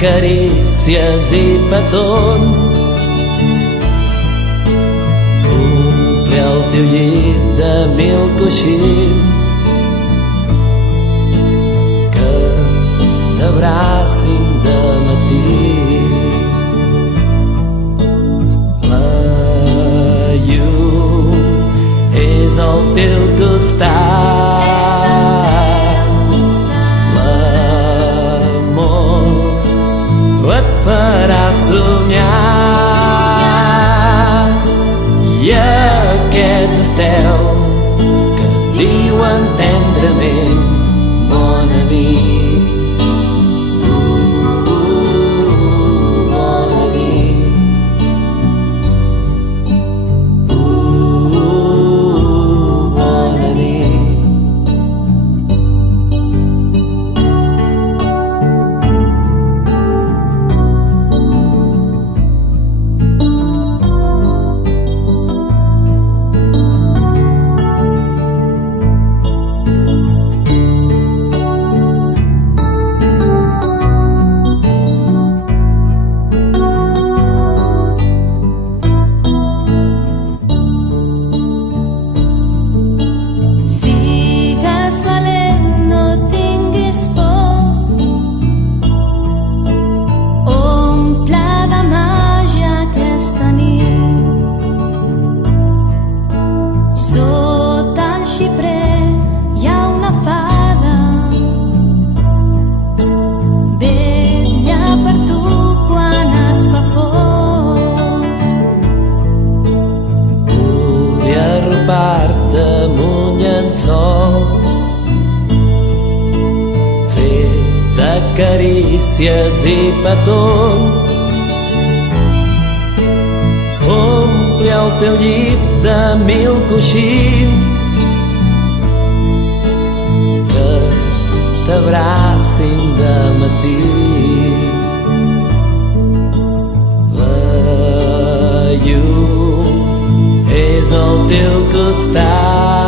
carícies i petons. Omple el teu llit de 1000 coixins que t'abracin de matí. La llum és al teu costat. Et farà somiar i aquests estels que diuen tendrament bona nit, bona nit, bona nit. Damunt llençol fet de carícies i petons. Omple el teu llit de 1000 coixins que t'abracin de matí. La llum és al teu costat.